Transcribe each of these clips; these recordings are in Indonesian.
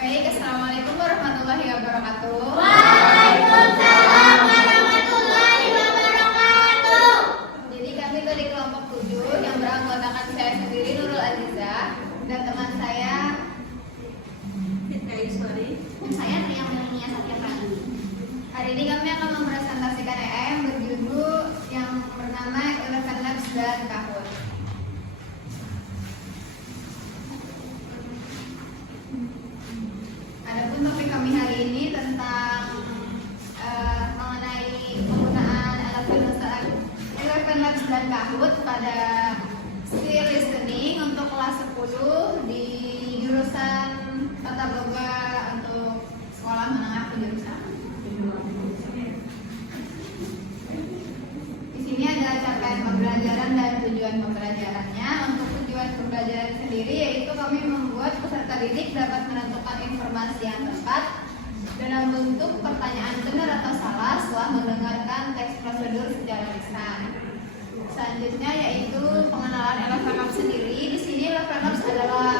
Baik, Assalamualaikum warahmatullahi wabarakatuh. Waalaikumsalam warahmatullahi wabarakatuh. Jadi kami dari kelompok 7 yang beranggotakan saya sendiri Nurul Azizah dan teman saya Saya Triya Melania Satyapati. Hari ini kami akan mempresentasikan EA yang berjudul yang bernama Eleven Labs dan Kahoot. Adapun topik kami hari ini tentang mengenai penggunaan Eleven Labs dan Kahoot pada skill listening untuk kelas 10 di jurusan Tata Boga untuk sekolah menengah kejurusan. Di sini ada capaian pembelajaran dan tujuan pembelajarannya. Untuk tujuan pembelajaran sendiri yaitu kami membuat peserta didik dapat menentukan informasi yang tepat dalam bentuk pertanyaan benar atau salah setelah mendengarkan teks prosedur secara lisan. Selanjutnya yaitu pengenalan Eleven Labs sendiri. Di sini Eleven Labs adalah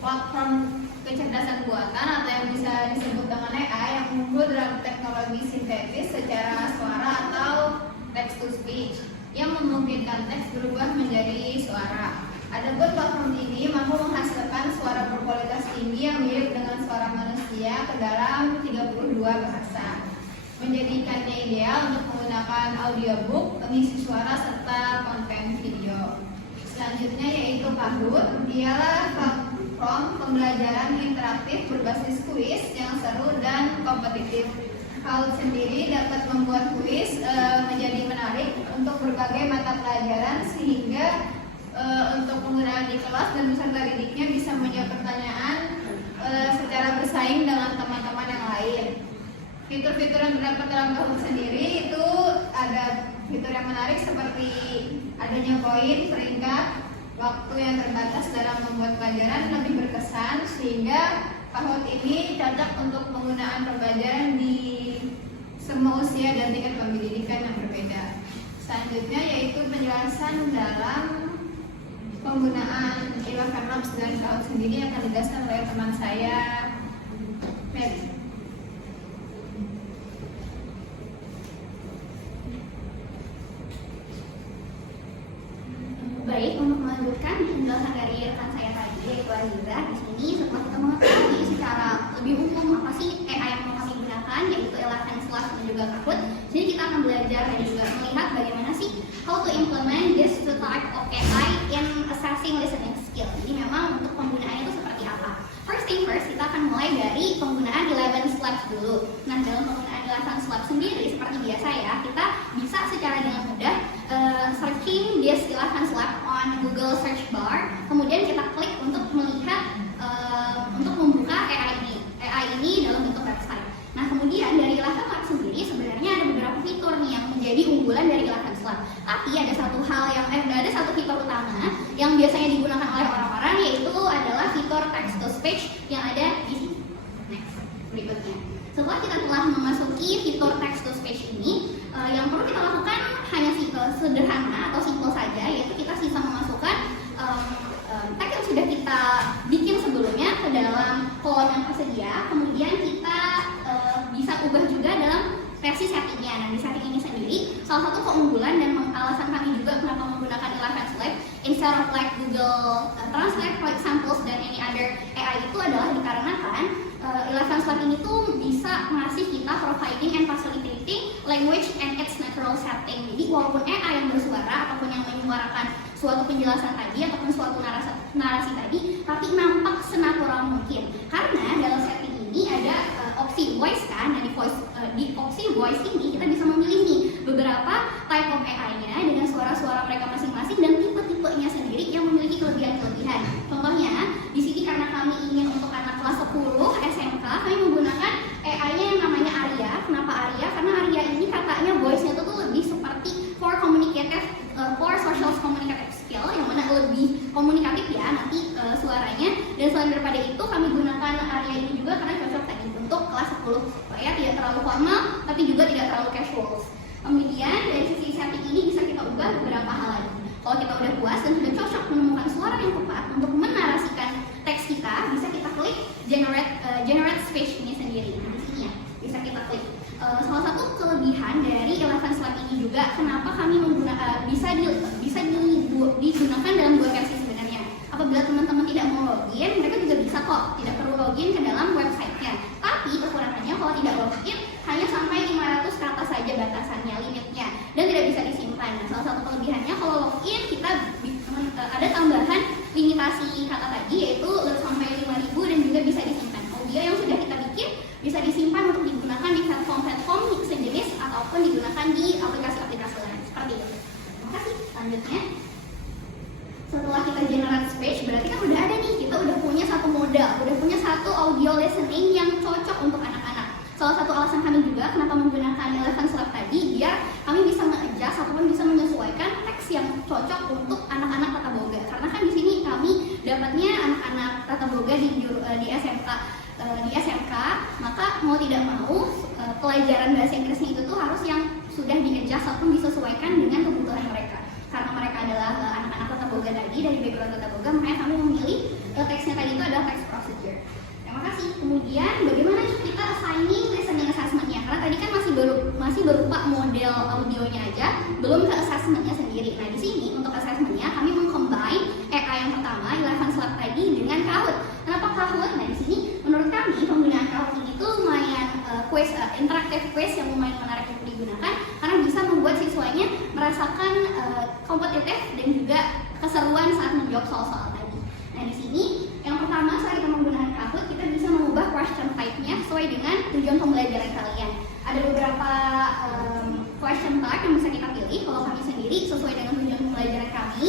platform kecerdasan buatan atau yang bisa disebut dengan AI yang unggul dalam teknologi sintetis secara suara atau text to speech yang memungkinkan teks berubah menjadi suara. Adapun platform ini mampu menghasilkan suara berkualitas tinggi yang mirip dengan suara manusia ke dalam 32 bahasa, menjadikannya ideal untuk menggunakan audiobook, pengisi suara, serta konten video. Selanjutnya yaitu Kahoot, dialah platform pembelajaran interaktif berbasis kuis yang seru dan kompetitif. Kahoot sendiri dapat membuat kuis menjadi menarik untuk berbagai mata pelajaran sehingga untuk penggunaan di kelas dan peserta didiknya bisa menjawab pertanyaan secara bersaing dengan teman-teman yang lain. Fitur-fitur yang terdapat dalam Kahoot sendiri itu ada fitur yang menarik seperti adanya poin, peringkat, waktu yang terbatas dalam membuat pelajaran lebih berkesan sehingga Kahoot ini cocok untuk penggunaan pembelajaran di semua usia dan tingkat pendidikan yang berbeda. Selanjutnya yaitu penjelasan dalam penggunaan Eleven Labs dan Kahoot sendiri akan dijelaskan oleh teman saya, Mary. Baik, untuk melanjutkan penjelasan dari rekan saya tadi yaitu Azizah, di sini setelah kita mengetahui secara lebih umum apa sih AI yang mau kami gunakan yaitu Eleven Labs dan juga Kahoot. Jadi kita akan belajar dan juga melihat bagaimana sih how to implement this two type of AI in assessing listening skill. Jadi memang untuk penggunaannya itu seperti apa? First thing first, kita akan mulai dari penggunaan Eleven Labs dulu. Nah, dalam penggunaan Eleven Labs sendiri seperti biasa ya, kita bisa secara dengan mudah searching this Eleven Labs on Google search bar, kemudian kita klik untuk melihat untuk membuka AI ini dalam bentuk website. Nah, kemudian dari Eleven Labs sendiri sebenarnya ada beberapa fitur nih yang menjadi unggulan dari Eleven Labs. Tapi ada satu fitur utama yang biasanya digunakan oleh orang-orang yaitu adalah fitur text to speech yang ada di sini. Next, berikutnya. Setelah kita telah memasuki fitur text to speech ini, yang perlu kita lakukan hanya sederhana atau simple saja, yaitu kita bisa memasukkan teks yang sudah kita bikin sebelumnya ke dalam kolom yang tersedia, kemudian kita bisa ubah juga dalam versi settingnya. Nah, di setting ini sendiri, salah satu keunggulan dan alasan kami juga kenapa menggunakan Eleven Labs instead of like Google Translate, for example, dan any other AI itu adalah dikarenakan Eleven Labs ini tuh bisa ngasih kita providing and facilitating language and its natural setting. Jadi walaupun AI yang bersuara ataupun yang menyuarakan suatu penjelasan tadi ataupun suatu narasi tadi, tapi nampak senatural mungkin. Karena dalam setting ini ada opsi voice kan, dan di opsi voice ini kita bisa memilih nih beberapa type of AI-nya dengan suara-suara mereka masing-masing dan tipe-tipenya sendiri yang memiliki kelebihan-kelebihan. Contohnya, di sini karena kami ingin untuk anak kelas 10 SMK, kami menggunakan AI-nya yang namanya Arya. Kenapa Arya? Karena Arya ini katanya voice-nya tuh lebih seperti for social communicative skill, yang mana lebih komunikatif ya nanti suaranya. Dan selain daripada itu, kami gunakan Arya ini juga karena cocok tadi untuk kelas 10 supaya tidak terlalu formal tapi juga tidak terlalu casual. Kemudian dari sisi setting ini bisa kita ubah beberapa hal lagi. Kalau kita udah puas dan sudah cocok menemukan suara yang tepat untuk menarasikan teks kita, bisa kita klik generate generate speech ini sendiri. Nah, di sini ya bisa kita klik. Salah satu kelebihan dari Eleven Slab ini juga kenapa kami menggunakan bisa digunakan dalam 2 versi sebenarnya. Apabila teman-teman tidak mau login, mereka juga bisa kok, tidak perlu login ke dalam websitenya. Tapi kekurangannya kalau tidak login hanya sampai 500 kata saja batasannya, limitnya, dan tidak bisa disimpan. Nah, salah satu kelebihannya kalau login kita ada tambahan limitasi kata tadi, yaitu sampai 5.000 dan juga bisa disimpan. Audio yang sudah kita bikin bisa disimpan untuk digunakan di platform-platform sejenis ataupun digunakan di aplikasi-aplikasi lain seperti itu. Terima kasih. Selanjutnya, setelah kita generate speech, berarti kan udah ada nih, kita udah punya satu modal, udah punya satu audio listening yang cocok untuk anak-anak. Salah satu alasan kami juga kenapa menggunakan Eleven Slab tadi, biar kami bisa nge-adjust ataupun bisa menyesuaikan teks yang cocok untuk anak-anak tata boga. Karena kan di sini kami dapatnya anak-anak tata boga di SMK, maka mau tidak mau pelajaran bahasa Inggrisnya itu tuh harus yang sudah di-adjust ataupun disesuaikan dengan kebutuhan mereka. Karena mereka adalah anak-anak tata boga tadi dari background tata boga, makanya kami memilih teksnya tadi itu adalah text procedure. Terima kasih. Kemudian bagaimana kita assigning listening assessment-nya? Karena tadi kan masih berupa model audionya aja, belum ke assessment-nya sendiri. Nah, di sini untuk assessment-nya kami meng-combine AI yang pertama, Eleven Slab tadi dengan Kahoot. Kenapa Kahoot? Nah, di sini menurut kami penggunaan Kahoot ini tuh lumayan interaktif quiz yang lumayan menarik untuk digunakan karena bisa membuat siswanya merasakan kompetitif dan juga keseruan saat menjawab soal-soal tadi. Nah, di sini yang pertama saat kita menggunakan Kahoot, kita bisa mengubah question type-nya sesuai dengan tujuan pembelajaran kalian. Ada beberapa question type yang bisa kita pilih. Kalau kami sendiri sesuai dengan tujuan pembelajaran kami,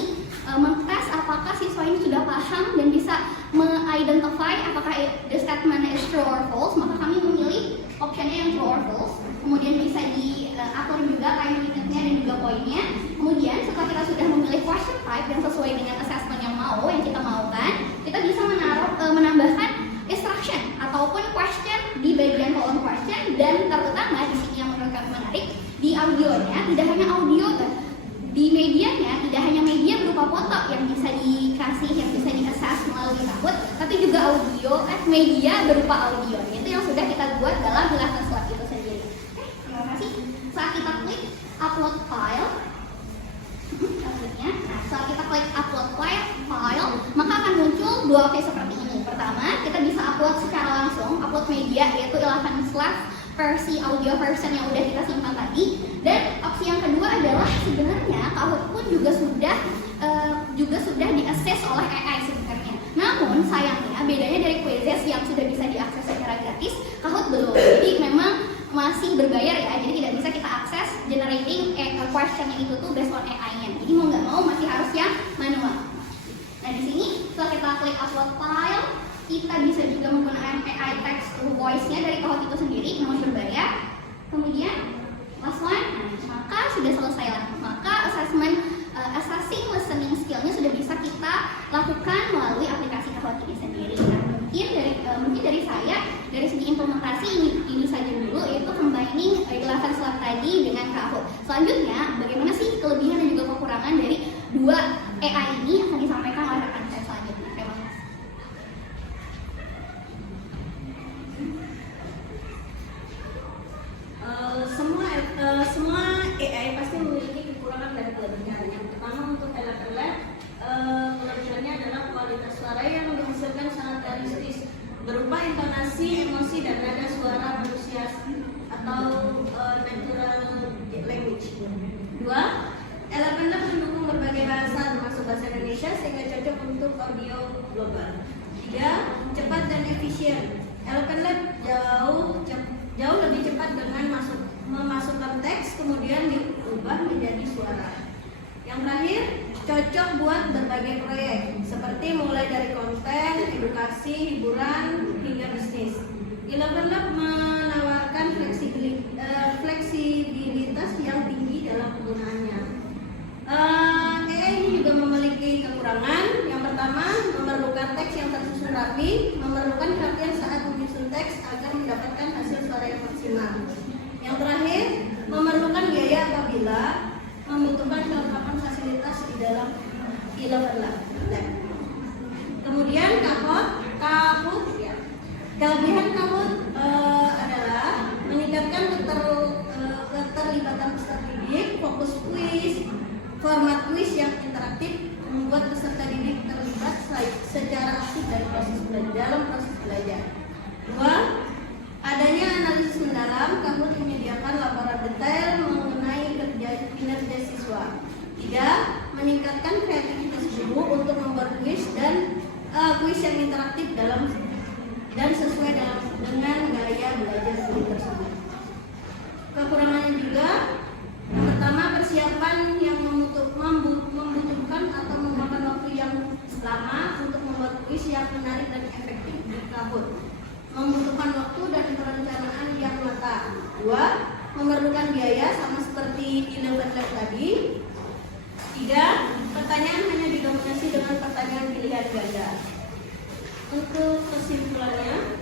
mengetes apakah siswa ini sudah paham dan bisa mengidentify apakah the statement is true or false, maka kami memilih optionnya yang true or false. Kemudian bisa diatur juga time limitnya dan juga poinnya. Kemudian setelah kita sudah memilih question type yang sesuai dengan assessment yang kita maukan, kita bisa menambahkan instruction ataupun question di bagian kolom question, dan terutama di sini yang menurut kami menarik, di audionya tidak hanya audio, di medianya tidak hanya media berupa foto yang bisa dikasih, yang bisa di-assess melalui Kahoot, tapi juga media berupa audio. Itu yang sudah kita buat dalam Eleven Slab itu sendiri. Oke, terima kasih. Saat kita klik upload file, setelah kita klik upload file, maka akan muncul 2 opsi seperti ini. Pertama, kita bisa upload secara langsung, upload media, yaitu Eleven Slab versi audio version yang udah kita simpan tadi. Dan opsi yang kedua adalah sebenarnya Kahoot pun juga sudah di-assess oleh AI sebenarnya. Namun sayangnya bedanya dari Quizizz yang sudah bisa diakses secara gratis, Kahoot belum. Jadi memang masih berbayar ya, jadi tidak bisa kita akses generating question yang itu tuh based on AI-nya. Jadi mau nggak mau masih harus yang manual. Nah, di sini setelah kita klik upload file, kita bisa juga menggunakan AI text to voice-nya dari Kahoot itu sendiri, namun berbayar. Kemudian last one, maka sudah selesai lah. Maka assessing listening skill-nya sudah bisa kita lakukan melalui aplikasi Kahoot ini sendiri. Nah, mungkin dari saya dari segi implementasi ini saja dulu, yaitu combining Eleven Slab tadi dengan Kahoot. Selanjutnya, bagaimana sih kelebihan dan juga kekurangan dari 2 AI ini akan disampaikan oleh rekan saya selanjutnya. Terima kasih. Semua AI pasti memiliki kekurangan dan kelebihan. Yang pertama untuk Eleven Lab, kelebihannya adalah kualitas suara yang dihasilkan sangat realistis, berupa intonasi, emosi, dan nada suara manusia atau natural language. 2. Eleven Lab mendukung berbagai bahasa termasuk bahasa Indonesia sehingga cocok untuk audio global. 3. Cepat dan efisien. Eleven Lab jauh lebih cepat dengan memasukkan teks kemudian diubah menjadi suara. Yang terakhir, cocok buat berbagai proyek seperti mulai dari konten, edukasi, hiburan, hingga bisnis. Eleven Lab menawarkan fleksibilitas yang tinggi dalam penggunaannya. AI ini juga memiliki kekurangan. Yang pertama, memerlukan teks yang tersusun rapi, memerlukan perhatian saat menyusun teks agar mendapatkan hasil suara yang maksimal. Yang terakhir, memerlukan biaya apabila membutuhkan kelengkapan fasilitas di dalam Eleven Lab. Kemudian Kahoot Kelebihan Kahoot adalah meningkatkan keterlibatan peserta didik, fokus kuis, format kuis yang interaktif, membuat peserta didik terlibat secara aktif dalam proses belajar. 2. Adanya analisis mendalam, Kahoot menyediakan laporan detail mengenai kinerja siswa. 3. Meningkatkan kreativitas guru untuk membuat kuis dan kuis yang interaktif dan sesuai dengan gaya belajar guru tersebut. Kekurangannya juga, yang pertama, persiapan yang membutuhkan atau memakan waktu yang lama untuk membuat kuis yang menarik dan efektif di Kahoot. Membutuhkan waktu dan perencanaan yang matang. 2. Memerlukan biaya sama seperti di Lab tadi. 3. Pertanyaan hanya didominasi dengan pertanyaan pilihan ganda. Untuk kesimpulannya,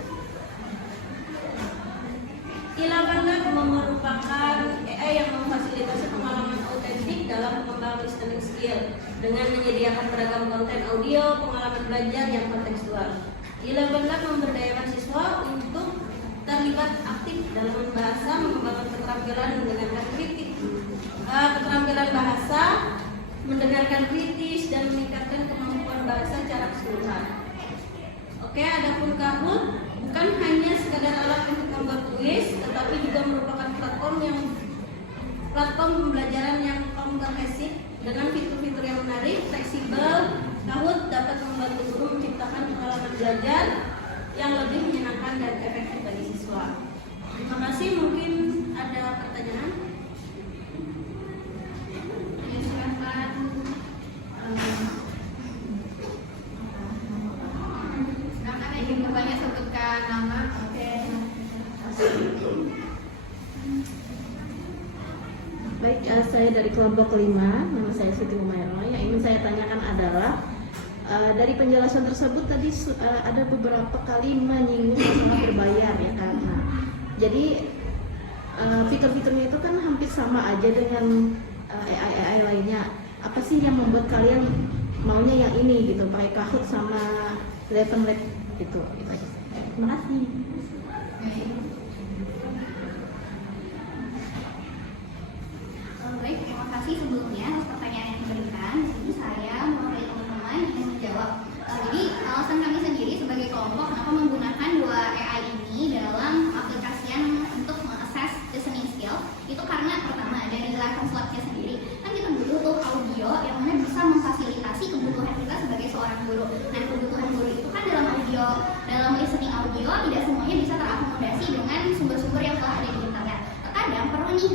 Ilaban Lab merupakan AI yang memfasilitasi pengalaman autentik dalam pengembangan listening skill dengan menyediakan beragam konten audio, pengalaman belajar yang kontekstual. Ilaban Lab memberdayakan siswa untuk terlibat aktif dalam bahasa, mengembangkan keterampilan mendengarkan kritik, keterampilan bahasa, mendengarkan kritis, dan meningkatkan kemampuan bahasa secara keseluruhan. Oke, adapun Kahoot bukan hanya sekadar alat untuk membuat kuis, tetapi juga merupakan platform pembelajaran yang komprehensif dengan fitur-fitur yang menarik, fleksibel. Kahoot dapat membantu guru menciptakan pengalaman belajar yang lebih menyenangkan dan efektif bagi siswa. Terima kasih. Mungkin ada pertanyaan? Ya, silakan. Silakan yang ingin bertanya sebutkan nama. Oke. Baik, saya dari kelompok 5, nama saya Siti Umairah. Yang ingin saya tanyakan adalah dari penjelasan tersebut tadi ada beberapa kali menyinggung masalah berbayar ya kan. Nah, jadi fitur-fiturnya itu kan hampir sama aja dengan AI lainnya. Apa sih yang membuat kalian maunya yang ini gitu, pakai Kahoot sama Lab gitu aja. Terima kasih. Baik, terima kasih sebelumnya atas pertanyaan yang diberikan. Jadi saya mewakili teman-teman yang menjawab. Jadi alasan kami sendiri sebagai kelompok kenapa menggunakan dua AI ini dalam aplikasian untuk mengakses listening skill itu karena pertama dari Elevance Lab-nya sendiri kan kita butuh tuh audio yang mana bisa memfasilitasi kebutuhan kita sebagai seorang guru. Nah, kebutuhan guru itu kan dalam listening audio tidak semuanya bisa terakomodasi dengan sumber-sumber yang telah ada di internet. Terkadang perlu nih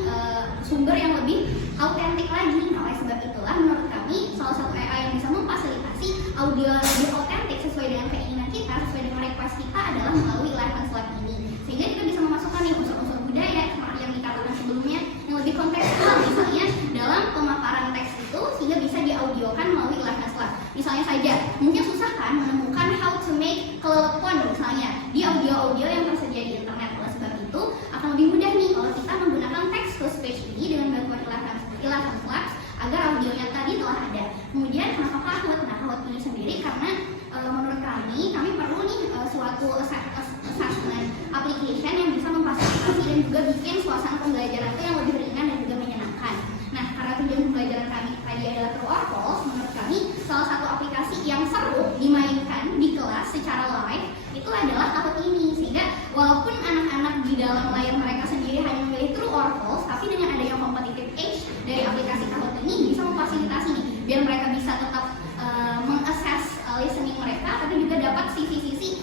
sumber yang lebih autentik lagi. Nah, oleh sebab itulah menurut kami salah satu AI yang bisa memfasilitasi audio yang lebih autentik sesuai dengan keinginan kita, sesuai dengan request kita adalah melalui Elevance Lab ini. Sehingga kita bisa memasukkan nih unsur-unsur budaya seperti yang dikatakan sebelumnya yang lebih kontekstual, misalnya dalam pemaparan teks itu sehingga bisa diaudiokan melalui Elevance Lab. Misalnya saja, mungkin susah kan menemukan how to make kelepon misalnya di audio-audio yang tersedia di internet. Oleh sebab itu akan lebih mudah nih kalau kita menggunakan text to speech ini dengan bantuan Elevance Lab agar audionya tadi telah ada. Kemudian kenapa Kahoot? Nah, Kahoot ini sendiri karena menurut kami perlu nih suatu assessment application yang bisa memfasilitasi dan juga bikin suasana pembelajaran itu yang lebih ringan dan juga menyenangkan. Nah, karena tujuan pembelajaran kami tadi adalah true or false, menurut kami salah satu aplikasi yang seru dimainkan di kelas secara live itu adalah Kahoot ini. Sehingga walaupun anak-anak di dalam layar mereka sendiri hanya memilih true or false, tapi dengan adanya competitive edge dari aplikasi Kahoot ini bisa memfasilitasi nih biar mereka bisa tetap mengakses listening mereka, tapi juga dapat sisi-sisi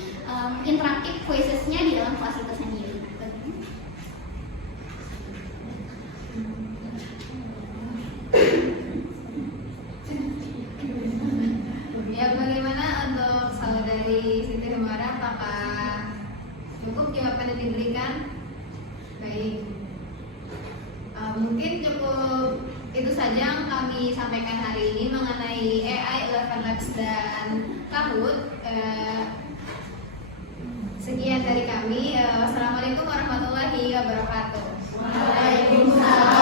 interaktif quizzes-nya di dalam kelas itu sendiri. Ya, bagaimana untuk saudari Siti Umairah? Apakah cukup jawaban yang diberikan? Baik. Mungkin cukup itu saja yang kami sampaikan hari ini mengenai AI, Elevance Labs dan Kahoot. Sekian dari kami. Wassalamualaikum warahmatullahi wabarakatuh. Waalaikumsalam.